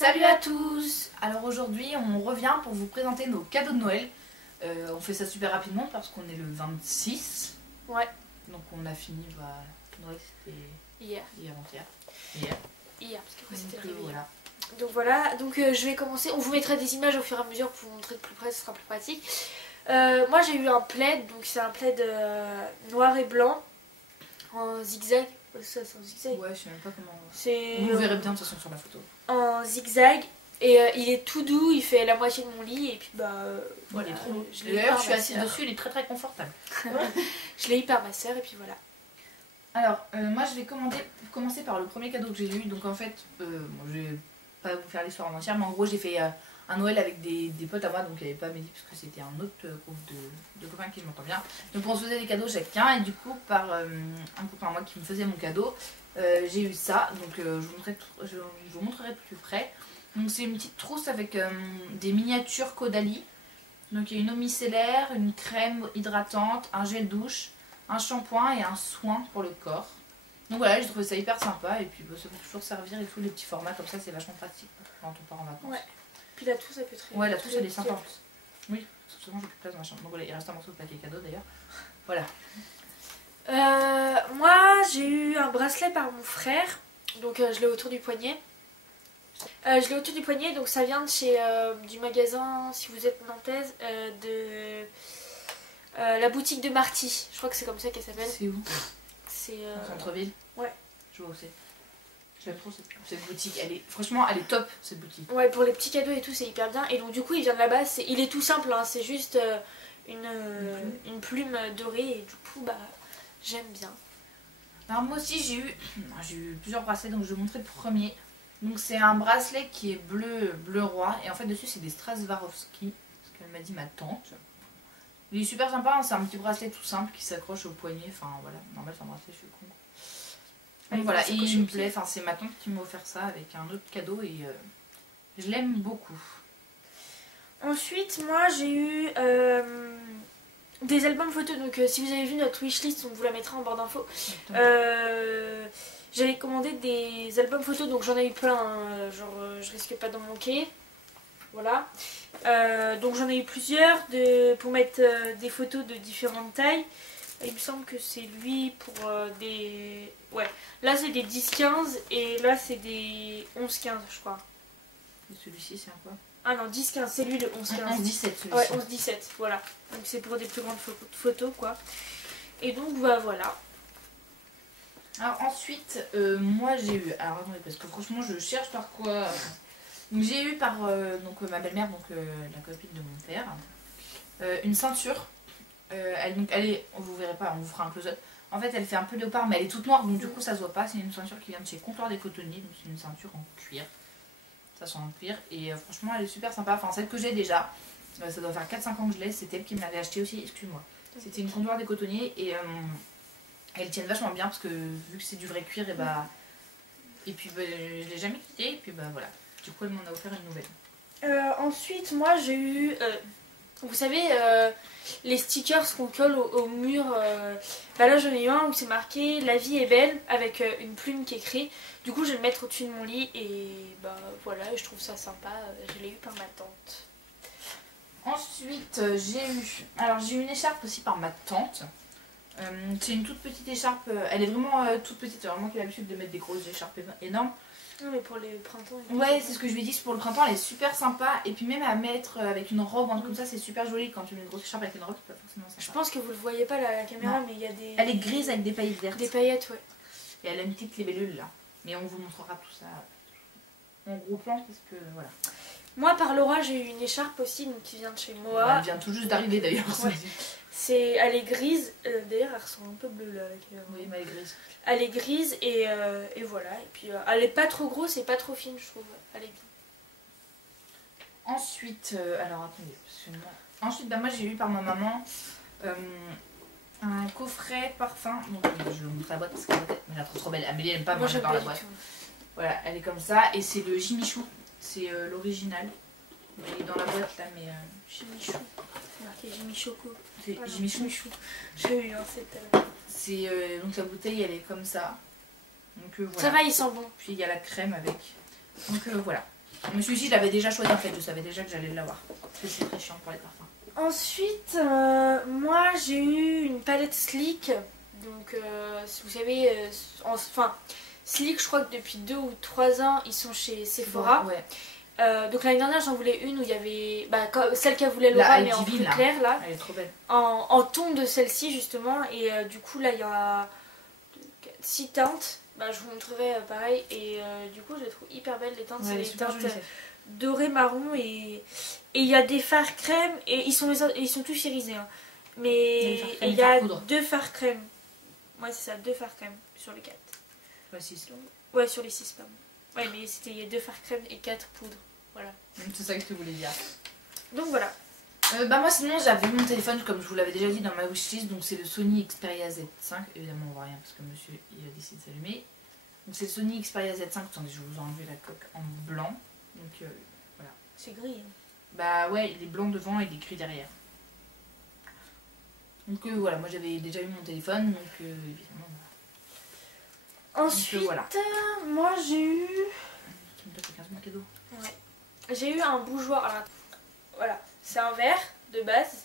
Salut à tous. Alors aujourd'hui on revient pour vous présenter nos cadeaux de Noël. On fait ça super rapidement parce qu'on est le 26. Ouais. Donc on a fini, Noël c'était Hier. Hier. Hier, parce que c'était le Donc réveillon. voilà. Donc voilà, je vais commencer. On vous mettra des images au fur et à mesure pour vous montrer de plus près, ce sera plus pratique. Moi j'ai eu un plaid, donc c'est un plaid noir et blanc en zigzag. Ça c'est en zigzag. Ouais, je sais même pas comment. C'est Vous verrez bien de toute façon sur la photo. en zigzag et il est tout doux, il fait la moitié de mon lit et puis Voilà, il est trop beau. je l'ai eu D'ailleurs par je suis ma assise sœur. dessus, il est très confortable. Je l'ai eu par ma soeur et puis voilà. Alors moi je vais commencer par le premier cadeau que j'ai eu. Donc en fait, bon, je vais pas vous faire l'histoire en entière, mais en gros j'ai fait un Noël avec des potes à moi, donc il n'y avait pas Mehdi parce que c'était un autre groupe de copains qui m'entend bien. Donc on se faisait des cadeaux chacun et du coup par un copain à moi qui me faisait mon cadeau, j'ai eu ça. Donc je vous montrerai de plus près. Donc c'est une petite trousse avec des miniatures Caudalie. Donc il y a une eau micellaire, une crème hydratante, un gel douche, un shampoing et un soin pour le corps. Donc voilà, j'ai trouvé ça hyper sympa et puis ça peut toujours servir et tout, les petits formats comme ça, c'est vachement pratique quand on part en vacances. Ouais. Puis la trousse, ça peut très. Ouais, la trousse elle est sympa en plus. Oui, parce que souvent j'ai plus de place dans ma chambre. Donc voilà, il reste un morceau de papier cadeau d'ailleurs. Voilà. Moi j'ai eu un bracelet par mon frère, donc je l'ai autour du poignet. Je l'ai autour du poignet, donc ça vient de chez du magasin, si vous êtes nantaise, de la boutique de Marty. Je crois que c'est comme ça qu'elle s'appelle. C'est où? C'est En centre-ville? Ouais. Je vois où c'est. J'aime trop cette boutique. Franchement, elle est top cette boutique. Ouais, pour les petits cadeaux et tout, c'est hyper bien. Et donc du coup, il vient de là-bas. Il est tout simple, hein, c'est juste une plume dorée et du coup, j'aime bien. Alors moi aussi j'ai eu plusieurs bracelets, donc je vais vous montrer le premier. Donc c'est un bracelet qui est bleu roi et en fait dessus c'est des Swarovski, ce qu'elle m'a dit ma tante. Il est super sympa, hein, c'est un petit bracelet tout simple qui s'accroche au poignet, enfin voilà, normal c'est un bracelet, je suis con. Donc voilà, et il me plaît, enfin c'est ma tante qui m'a offert ça avec un autre cadeau et je l'aime beaucoup. Ensuite, moi j'ai eu des albums photos, donc si vous avez vu notre wishlist, on vous la mettra en barre d'infos. J'avais commandé des albums photos, donc j'en ai eu plein, hein, genre je risque pas d'en manquer. Voilà. Donc j'en ai eu plusieurs pour mettre des photos de différentes tailles. Il me semble que c'est lui pour des... Ouais, là c'est des 10-15 et là c'est des 11-15 je crois. Et celui-ci c'est un quoi? Ah non, 10-15, c'est lui le 11-15. 11-17 celui-ci. Ouais, 11-17, voilà. Donc c'est pour des plus grandes photos quoi. Et donc voilà. Alors ensuite, moi j'ai eu... Alors attendez, parce que franchement je cherche par quoi... Donc j'ai eu par donc, ma belle-mère, donc la copine de mon père, une ceinture. Vous verrez pas, on vous fera un close-up. En fait elle fait un peu léopard mais elle est toute noire donc du coup ça se voit pas. C'est une ceinture qui vient de chez Comptoir des Cotonniers, donc c'est une ceinture en cuir. Ça sent en cuir et franchement elle est super sympa. Enfin celle que j'ai déjà, ça doit faire 4-5 ans que je l'ai, c'est elle qui me l'avait acheté aussi, excuse-moi. C'était une Comptoir des Cotonniers et elles tiennent vachement bien parce que vu que c'est du vrai cuir et puis je l'ai jamais quitté et puis voilà. Du coup elle m'en a offert une nouvelle. Ensuite, moi j'ai eu... vous savez, les stickers qu'on colle au mur, là j'en ai eu un où c'est marqué "La vie est belle" avec une plume qui écrit. Du coup je vais le mettre au-dessus de mon lit et voilà, je trouve ça sympa, je l'ai eu par ma tante. Ensuite j'ai eu une écharpe aussi par ma tante. C'est une toute petite écharpe, elle est vraiment toute petite, alors moi qui ai l'habitude de mettre des grosses écharpes énormes. Non mais pour les printemps et tout. Ouais, c'est ce que je lui ai dit, pour le printemps elle est super sympa et puis même à mettre avec une robe, un truc comme ça, c'est super joli. Quand tu mets une grosse écharpe avec une robe, c'est pas forcément sympa. Je pense que vous le voyez pas la caméra, non. mais il y a des... Elle est grise avec des paillettes vertes. Des paillettes, ouais. Et elle a une petite libellule là. Mais on vous montrera tout ça en gros plan parce que voilà. Moi par Laura j'ai eu une écharpe aussi donc, qui vient de chez Moa. Elle vient tout juste d'arriver d'ailleurs. Ouais. Elle est grise, d'ailleurs elle ressemble un peu bleue là. Oui, mais elle est grise. Elle est grise et voilà. Et puis elle est pas trop grosse et pas trop fine, je trouve. Elle est bien. Ensuite, alors attendez, ensuite moi j'ai eu par ma maman un coffret parfum. Donc je vous montre la boîte parce qu'elle est trop belle. Amélie elle aime pas, moi j'adore la boîte. Voilà, elle est comme ça et c'est le Jimmy Choo. C'est l'original. Elle est dans la boîte là, mais Jimmy Choo. C'est marqué Jimmy Choco. C'est Jimmy Choo. J'ai eu un donc la bouteille elle est comme ça. Donc voilà. Ça va, il sent bon. Puis il y a la crème avec. Donc voilà. Mais celui-ci, je l'avais déjà choisi en fait, je savais déjà que j'allais l'avoir. Parce que c'est très chiant pour les parfums. Ensuite, moi j'ai eu une palette Sleek. Donc, vous savez, enfin, Sleek, je crois que depuis 2 ou 3 ans, ils sont chez Sephora. Ouais. Donc l'année dernière, j'en voulais une où il y avait celle qu'elle voulait Laura, mais en plus clair là. Elle est trop belle. En ton de celle-ci justement. Et du coup, là, il y a 6 teintes. Bah, je vous montrerai pareil. Et du coup, je les trouve hyper belles les teintes. Ouais, c'est des teintes jolie, doré marron et il y a des fards crème et ils sont tous irisés. Hein. Mais il y a 2 fards crème. Ouais, c'est ça, 2 fards crème sur les 4. Ouais, 6. Ouais, sur les 6, pardon. Ouais, mais il y a 2 fards crème et 4 poudres. Voilà. C'est ça que je voulais dire. Donc voilà. Bah moi sinon j'avais mon téléphone comme je vous l'avais déjà dit dans ma wishlist, donc c'est le Sony Xperia Z5, évidemment on voit rien parce que monsieur il a décidé de s'allumer. Donc c'est le Sony Xperia Z5, attendez je vais vous enlever la coque en blanc, donc voilà. C'est gris. Hein. Bah ouais, il est blanc devant et il est gris derrière. Donc voilà, moi j'avais déjà eu mon téléphone, donc évidemment voilà. Ensuite, voilà. Moi j'ai eu... Tu me fait 15 000 cadeaux. Ouais. J'ai eu un bougeoir, alors voilà, c'est un verre de base.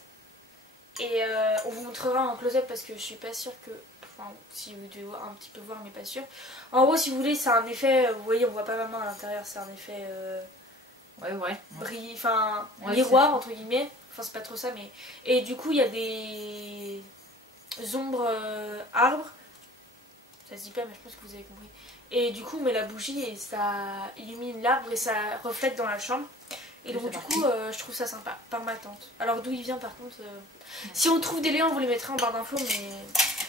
Et on vous montrera en close-up parce que je suis pas sûre que... Enfin, si vous devez voir, un petit peu voir, mais pas sûre. En gros, si vous voulez, c'est un effet... Vous voyez, on voit pas ma main à l'intérieur, c'est un effet... Enfin, miroir, entre guillemets. Enfin, c'est pas trop ça, mais... Et du coup, il y a des ombres arbres. Ça se dit pas, mais je pense que vous avez compris. Et du coup, on met la bougie et ça illumine l'arbre et ça reflète dans la chambre. Et donc du coup, je trouve ça sympa, par ma tante. Alors d'où il vient par contre, si on trouve des liens, on vous les mettra en barre d'infos, mais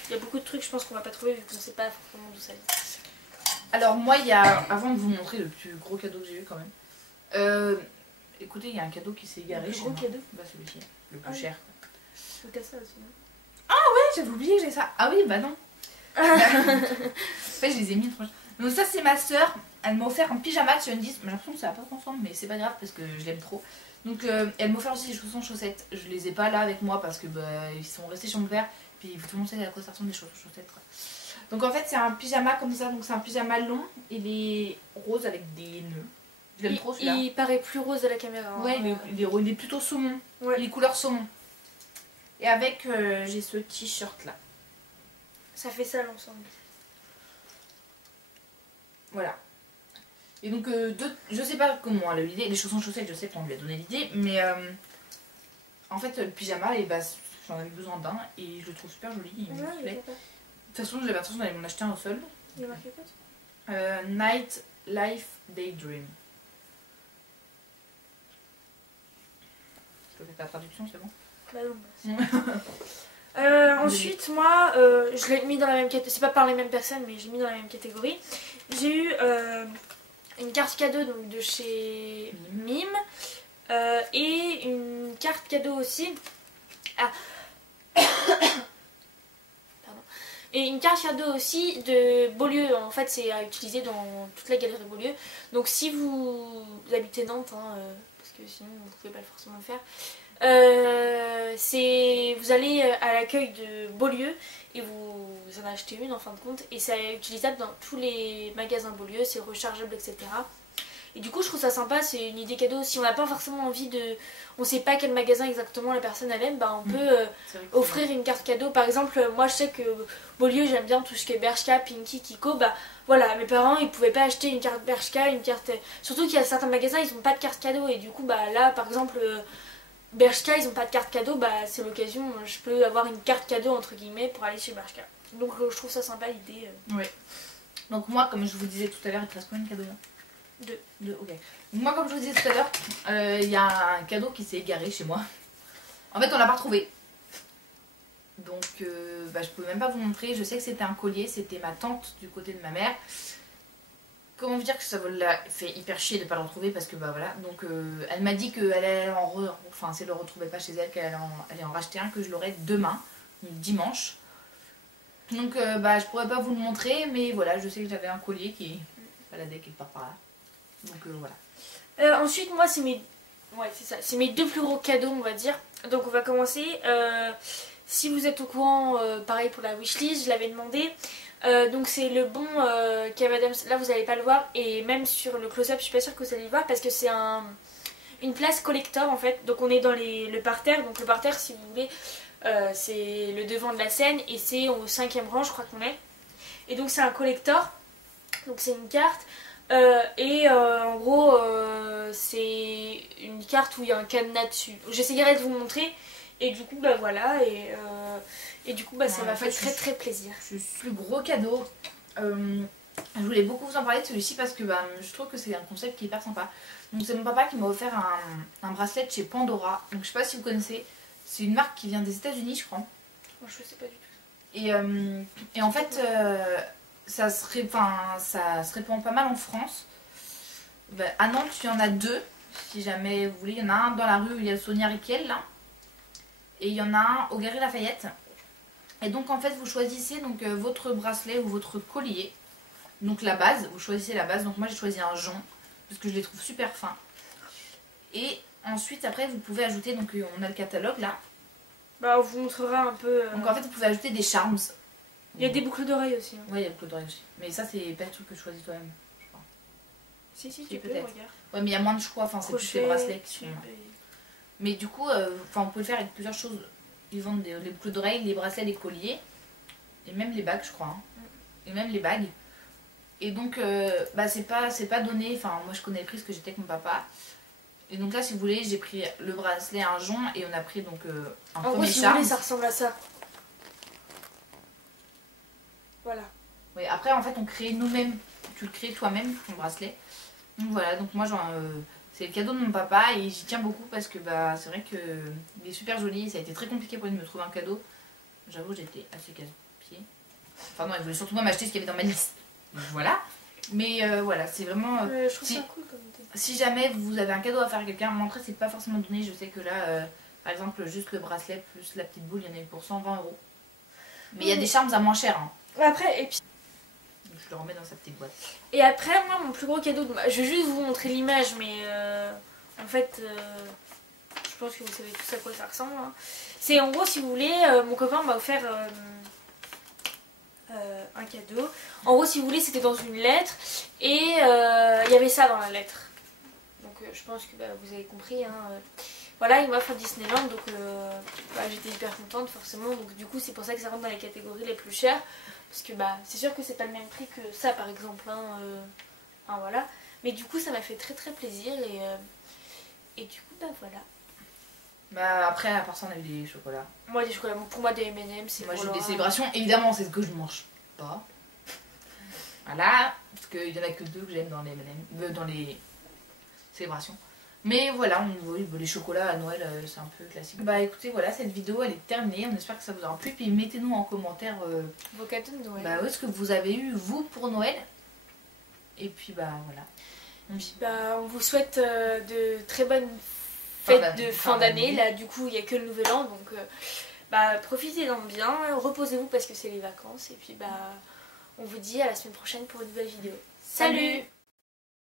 il y a beaucoup de trucs, je pense qu'on va pas trouver vu qu'on sait pas forcément d'où ça vient. Alors moi, il y a, avant de vous montrer le plus gros cadeau que j'ai eu quand même, écoutez, il y a un cadeau qui s'est égaré chez moi. Le plus gros cadeau? Bah celui-ci, le plus cher. Donc à ça aussi, non? Ah ouais, j'avais oublié que j'ai ça. Ah oui, bah non. En fait, je les ai mis trop. Donc ça c'est ma soeur, elle m'a offert un pyjama sur une 10, j'ai l'impression que ça va pas ensemble mais c'est pas grave parce que je l'aime trop. Donc elle m'a offert aussi des chaussons chaussettes, je les ai pas là avec moi parce que bah, ils sont restés sur mon verre, puis tout le monde sait à quoi ça ressemble des chaussons chaussettes quoi. Donc en fait c'est un pyjama comme ça, donc c'est un pyjama long, il est rose avec des nœuds. Je l'aime trop celui-là. Il paraît plus rose à la caméra. Hein. Ouais, il est plutôt saumon, ouais. Il est couleur saumon. Et avec j'ai ce t-shirt là. Ça fait ça l'ensemble. Voilà. Et donc, je sais pas comment elle a eu l'idée. Les chaussons chaussettes, je sais qu'on lui a donné l'idée. Mais en fait, le pyjama, et bah, j'en avais besoin d'un. Et je le trouve super joli. Il me plaît. De toute façon, j'avais l'intention d'aller m'en acheter un au sol. Il est marqué quoi Night Life Daydream. Je peux faire la traduction, c'est bon? Bah non. Ensuite, moi, je l'ai mis dans la même catégorie. C'est pas par les mêmes personnes, mais j'ai mis dans la même catégorie. J'ai eu une carte cadeau donc, de chez Mime et une carte cadeau aussi. Ah. Pardon. Et une carte cadeau aussi de Beaulieu. En fait, c'est à utiliser dans toute la galerie Beaulieu. Donc, si vous habitez Nantes, hein, parce que sinon vous pouvez pas forcément le faire. Vous allez à l'accueil de Beaulieu et vous en achetez une en fin de compte et c'est utilisable dans tous les magasins Beaulieu, c'est rechargeable etc. Et du coup je trouve ça sympa, c'est une idée cadeau. Si on n'a pas forcément envie de... On sait pas quel magasin exactement la personne elle aime, bah on peut offrir une carte cadeau. Par exemple moi je sais que Beaulieu j'aime bien tout ce qui est Bershka, Pinky, Kiko, bah voilà, mes parents ils pouvaient pas acheter une carte Bershka, une carte... Surtout qu'il y a certains magasins ils ont pas de carte cadeau et du coup bah là par exemple... Bershka, ils ont pas de carte cadeau, bah c'est l'occasion, je peux avoir une carte cadeau entre guillemets pour aller chez Bershka. Donc je trouve ça sympa l'idée. Oui. Donc moi, comme je vous disais tout à l'heure, il te reste combien de cadeaux là? Deux, ok. Donc moi, comme je vous disais tout à l'heure, il y a un cadeau qui s'est égaré chez moi. En fait, on l'a pas retrouvé. Donc bah, je pouvais même pas vous montrer, je sais que c'était un collier, c'était ma tante du côté de ma mère. Comment vous dire que ça l'a fait hyper chier de ne pas le retrouver parce que bah voilà, donc elle m'a dit qu'elle allait enfin si elle le retrouvait pas chez elle, qu'elle allait en racheter un, que je l'aurai demain, donc dimanche. Donc bah je pourrais pas vous le montrer, mais voilà, je sais que j'avais un collier qui baladait quelque part par là. Donc voilà. Ensuite moi c'est mes... Ouais c'est ça, c'est mes 2 plus gros cadeaux on va dire. Donc on va commencer. Si vous êtes au courant, pareil pour la wishlist, je l'avais demandé. Donc c'est le bon Kev Adams, là vous n'allez pas le voir, et même sur le close-up je suis pas sûre que vous allez le voir parce que c'est une place collector en fait. Donc on est dans le parterre, donc le parterre si vous voulez c'est le devant de la scène et c'est au 5e rang je crois qu'on est. Et donc c'est un collector, donc c'est une carte en gros c'est une carte où il y a un cadenas dessus. J'essayerai de vous montrer et du coup bah voilà et du coup bah ça m'a fait très plaisir. C'est le gros cadeau. Je voulais beaucoup vous en parler de celui-ci parce que bah, je trouve que c'est un concept qui est hyper sympa. Donc c'est mon papa qui m'a offert un bracelet de chez Pandora. Donc je sais pas si vous connaissez, c'est une marque qui vient des États-Unis je crois. Moi je sais pas du tout. Et en fait ça se répand pas mal en France. Bah, à Nantes il y en a 2 si jamais vous voulez. Il y en a un dans la rue où il y a Sonia Riquel là. Et il y en a un au Galeries Lafayette. Et donc en fait vous choisissez donc, votre bracelet ou votre collier. Donc la base, vous choisissez la base. Donc moi j'ai choisi un jonc parce que je les trouve super fins. Et ensuite après vous pouvez ajouter, donc on a le catalogue là. Bah on vous montrera un peu. Donc en fait vous pouvez ajouter des charms. Il y a des boucles d'oreilles aussi. Hein. Ouais, il y a des boucles d'oreilles aussi. Mais ça c'est pas le truc que je choisis toi-même. Je crois. Si tu peux, regarde. Ouais mais il y a moins de choix, enfin c'est plus les bracelets qui sont... Mais du coup, vous pouvez le faire avec plusieurs choses. Ils vendent les boucles d'oreilles, les bracelets, les colliers. Et même les bagues je crois. Hein. Et même les bagues. Et donc bah, c'est pas donné. Enfin moi je connais le prix parce que j'étais avec mon papa. Et donc là si vous voulez j'ai pris le bracelet, un jonc. Et on a pris donc un premier gros, si charme. vous voulez, ça ressemble à ça. Voilà. Oui, après en fait on crée nous-mêmes. Tu le crées toi-même ton bracelet. Donc voilà, donc moi c'est le cadeau de mon papa et j'y tiens beaucoup parce que bah, c'est vrai qu'il est super joli. Ça a été très compliqué pour lui de me trouver un cadeau. J'avoue j'étais assez casse-pied. Enfin non, il voulait surtout pas m'acheter ce qu'il y avait dans ma liste. Donc voilà. Mais voilà, c'est vraiment... je trouve ça cool comme idée. Si jamais vous avez un cadeau à faire à quelqu'un, montrer c'est pas forcément donné. Je sais que là, par exemple, juste le bracelet plus la petite boule, il y en a eu pour 120 €. Mais il y a des charms à moins cher. Hein. Après, et puis... Donc je le remets dans sa petite boîte. Et après, moi, mon plus gros cadeau, je vais juste vous montrer l'image, mais en fait, je pense que vous savez tous à quoi ça ressemble. Hein. C'est en gros, si vous voulez, mon copain m'a offert un cadeau. En gros, si vous voulez, c'était dans une lettre et il y avait ça dans la lettre. Donc, je pense que bah, vous avez compris. Hein, voilà, il m'offre Disneyland, donc bah, j'étais hyper contente forcément. Donc, du coup, c'est pour ça que ça rentre dans les catégories les plus chères. Parce que bah, c'est sûr que c'est pas le même prix que ça par exemple. Hein, voilà. Mais du coup ça m'a fait très plaisir et du coup bah voilà. Bah après à part ça on a eu des chocolats. Moi des chocolats, pour moi des M&M c'est... Moi j'ai eu des célébrations, évidemment c'est ce que je mange pas. Voilà, parce qu'il y en a que 2 que j'aime dans les M&M, dans les célébrations. Mais voilà, les chocolats à Noël, c'est un peu classique. Bah écoutez, voilà, cette vidéo elle est terminée. On espère que ça vous aura plu. Puis mettez-nous en commentaire vos cadeaux de Noël. Bah, ce que vous avez eu, vous, pour Noël. Et puis bah voilà. Bah, on vous souhaite de très bonnes fêtes de fin d'année. Là, du coup, il n'y a que le nouvel an. Donc, bah, profitez-en bien. Reposez-vous parce que c'est les vacances. Et puis, bah, on vous dit à la semaine prochaine pour une nouvelle vidéo. Salut!